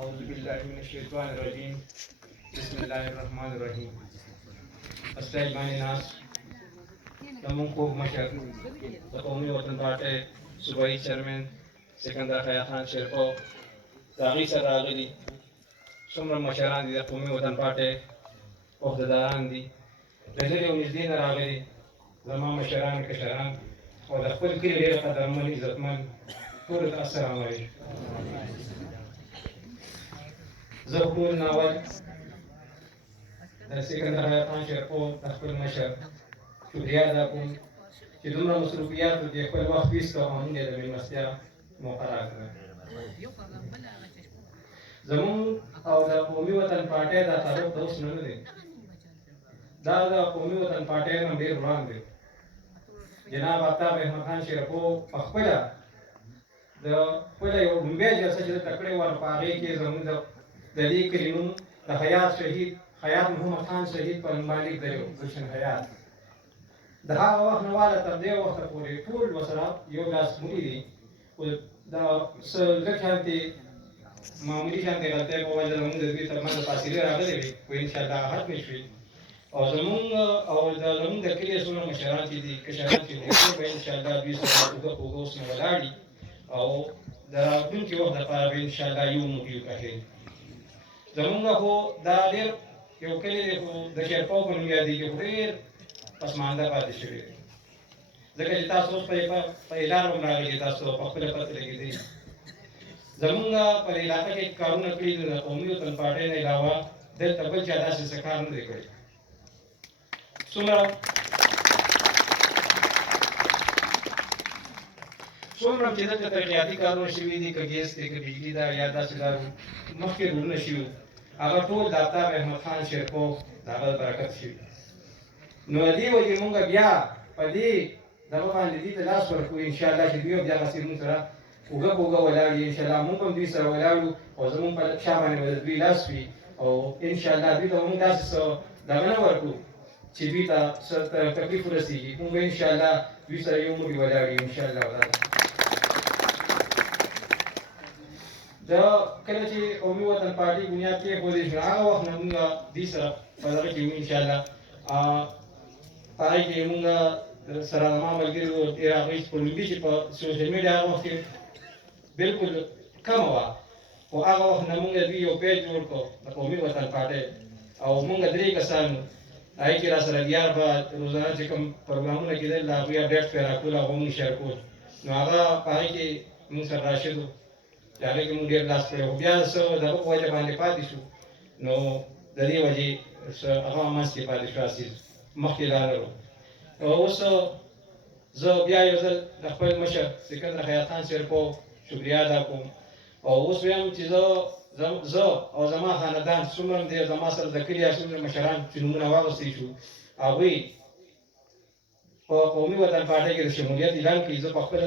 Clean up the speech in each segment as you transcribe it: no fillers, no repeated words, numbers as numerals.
أعوذ بالله من الشيطان الرجيم بسم الله الرحمن الرحيم أستاذ ناس نمون خوب مشر قومي وطن پارٹی صوبائی چیئرمین سکندر حیا خان شیرپو داغی سر راغلی څومره مشران دي د قومي وطن پارټۍ عهدهداران دي د لرې او نږدې نه راغلي زما مشران کشران او د خپل کلي ډېر قدرمن عزتمن ټولو ته السلام علیکم. زه ټول ناول د سکندر حیا خان شیرپو د خپل مشر شکریه ادا کوم چې دومره مصروفیاتو کې خپل وخت ویسته او موږ یې د مېلمستیا موقع راکړه. زمون او د قومي وطن پارټۍ دا تعلق د اوس نه دی، دا د قومي وطن پارټۍ نه ډېر وړاندې جناب آفتاب احمد خان شیرپو په خپله د خپله یو لومبۍ جلسه چې دلته کړې وه په هغې کې زموږ د دې کلي نوم د حیات شهید حیات محمد خان شهید په نوم باندې ایږدی و، ګلشن حیات. د هغه وخت نه واله تر دې وخته پورې ټول ورسره یو لاس مړي دي، خو دا څه لږ شانتې معمولي شانتې غلطۍ په وجه زموږ د دوی ترمنځ فاصلې راغلې وې، خو انشاءالله ختمې شوې. او زموږ د کلي څومره مشران چې دي کشران چې دي ټول به انشاءالله دوی سره اوږه په اوږه اوس نه ولاړ او د راتلونکي وخت لپاره به انشاءالله یو موټی وکښې. زموږ خو دا ډېر یو کلی دی خو د شیرپو په نوم یادېږي، خو ډېر پسمانده پاتې شوی دی، ځکه چې تاسو اوس په اعلان هم راغلي، تاسو په خپله پته لګېدی. زموږ په علاقه کې کارونه کړي دي د قومي وطن پارټۍ نه علاوه دلته بل چا داسې څه کار نه دی کړی. څومره چې دلته ترقیاتي کارونه شوي دي، که ګیس دی که بجلي ده یا داسې دا مخکې رولونه شوي هغه ټول د آفتاب احمد خان شیرپو د هغه برکت شوي. نو د دې وجې مونږ بیا په دې دغه باندې دې ته لاس ورکړو انشاءالله چې دوی بیا هغسې مونږ سره اوږه په اوږه ولاړ وي. انشاءالله مونږ هم دوی سره ولاړ یو او زمونږ په شا باندې به د دوی لاس وي او انشاءالله دوی ته مونږ داسې څه دغه نه ورکړو چې دوی ته څه تکلیف ورسېږي. مونږ به انشاءالله دوی سره یو موټی ولاړ یو انشاءالله تعالی. د کله چې قومي وطن پارټۍ بنیاد کېښودې شو هغه وخت نه مونږ دوی سره په دغه کې وو انشاءالله. په هغې کې مونږ سره زما ملګري وو ډېر هغوی په لومبي چې په سوشل میډیا هغه وخت کې بلکل کمه وه، خو هغه وخت نه مونږ دوی یو پیج جوړ کړو د قومي وطن پارټۍ او مونږ 3 کسان وو، هغې کې را سره بیا به روزانه چې کوم پروګرامونه کېدل د هغوی اپډیټ پرې راکول او مونږ شیر کول. نو هغه په هغې کې مونږ سره راشد وو چې هغې کې مونږ ډېر لاس کړی وو. بیا څه د هغه په وجه باندې پاتې شو، نو د دې وجې هغه منځکې پاتې شو، اسیز مخکې لا نه وو. اوس زه بیا یو ځل د خپل مشر سکندر حیا خان شیرپو شکریه ادا کوم او اوس وایم چې زه او زما خاندان څومره دی زما سره د کلي څومره مشران چې نومونه واغوستی شو هغوی په قومي وطن پارټۍ کې د شمولیت اعلان کړي. زه په خپله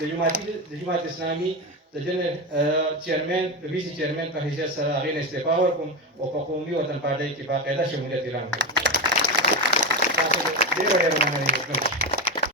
د جماعت اسلامي د جنرال چیرمن د ویسي چیرمن په حیثیت سره هغې نه استعفا ورکوم او په قومي وطن پارټۍ کې باقاعده شمولیت اعلان کړم. تاسو ډېره مننه.